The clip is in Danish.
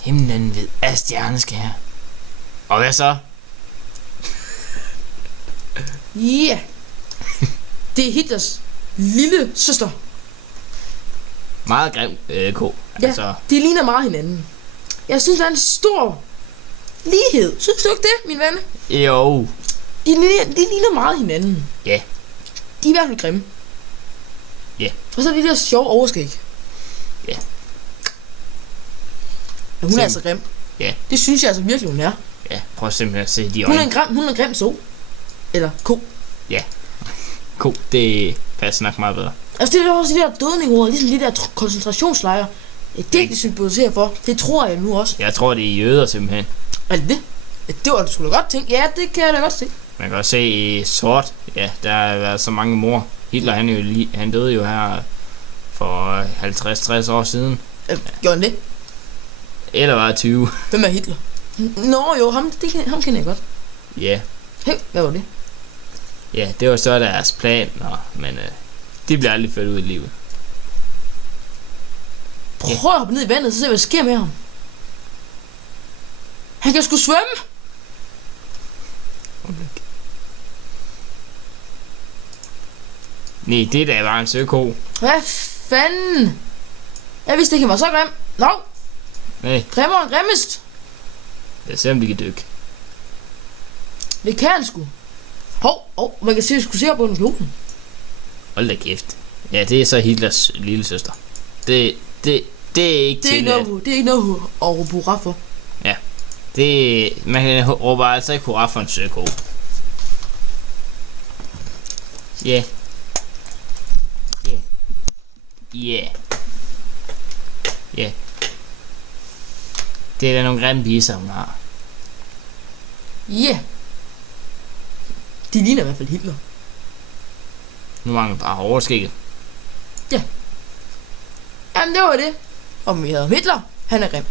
himlen ved af stjerneskær. Og hvad så? Ja. Det er Hitlers lille søster. Meget grim ko. Ja, Altså, de ligner meget hinanden. Jeg synes, der er en stor lighed. Synes du ikke det, min ven? jo. De ligner meget hinanden. Ja. De er i hvert fald grimme. Ja. Og så er de der sjove overskæg. Ja. Ja, hun er altså grim. Ja. Det synes jeg altså virkelig, hun er. Ja, prøv simpelthen at se de Hun er øjne. hun er en grim so. Eller ko. Ja. Ko, det passer nok meget bedre. Altså det er også de der dødningord, ligesom de der koncentrationslejre. Det symboliserer for. Det tror jeg nu også. Jeg tror, det er jøder simpelthen. Er det det? Ja, det var du sgu da godt tænke. Ja, det kan jeg da godt se. Man kan også se i sort. Ja, der har været så mange mor. Hitler, han døde jo her for 50-60 år siden. Gjorde han det? Eller var det 20? Hvem er Hitler? Nå jo, ham kender jeg godt. Ja. Hey, hvad var det? Ja, det var så deres plan, men de bliver aldrig ført ud i livet. Prøv at hoppe ned i vandet, så se hvad der sker med ham. Han kan sgu svømme. Nej, det der var en søko. Hvad fanden? Jeg vidste ikke, han var så grim. Nå, Nej, grimmere end grimmest. lad os se, om vi kan dykke. Det kan han sgu. Hov, man kan se, at vi skulle se op under sloten. Hold da kæft. Ja, det er så Hitlers lille søster. Det er ikke Det er til ikke noget at råbe hurra for. Ja. Man råber altså ikke hurra for en søko. Ja. Ja. Ja. Ja. Det er da nogle grimme biser, hun har. Ja. Yeah. De ligner i hvert fald Hitler. Nu mangler bare overskægget. Jamen det var det. Og vi hedder Hitler. Han er grim.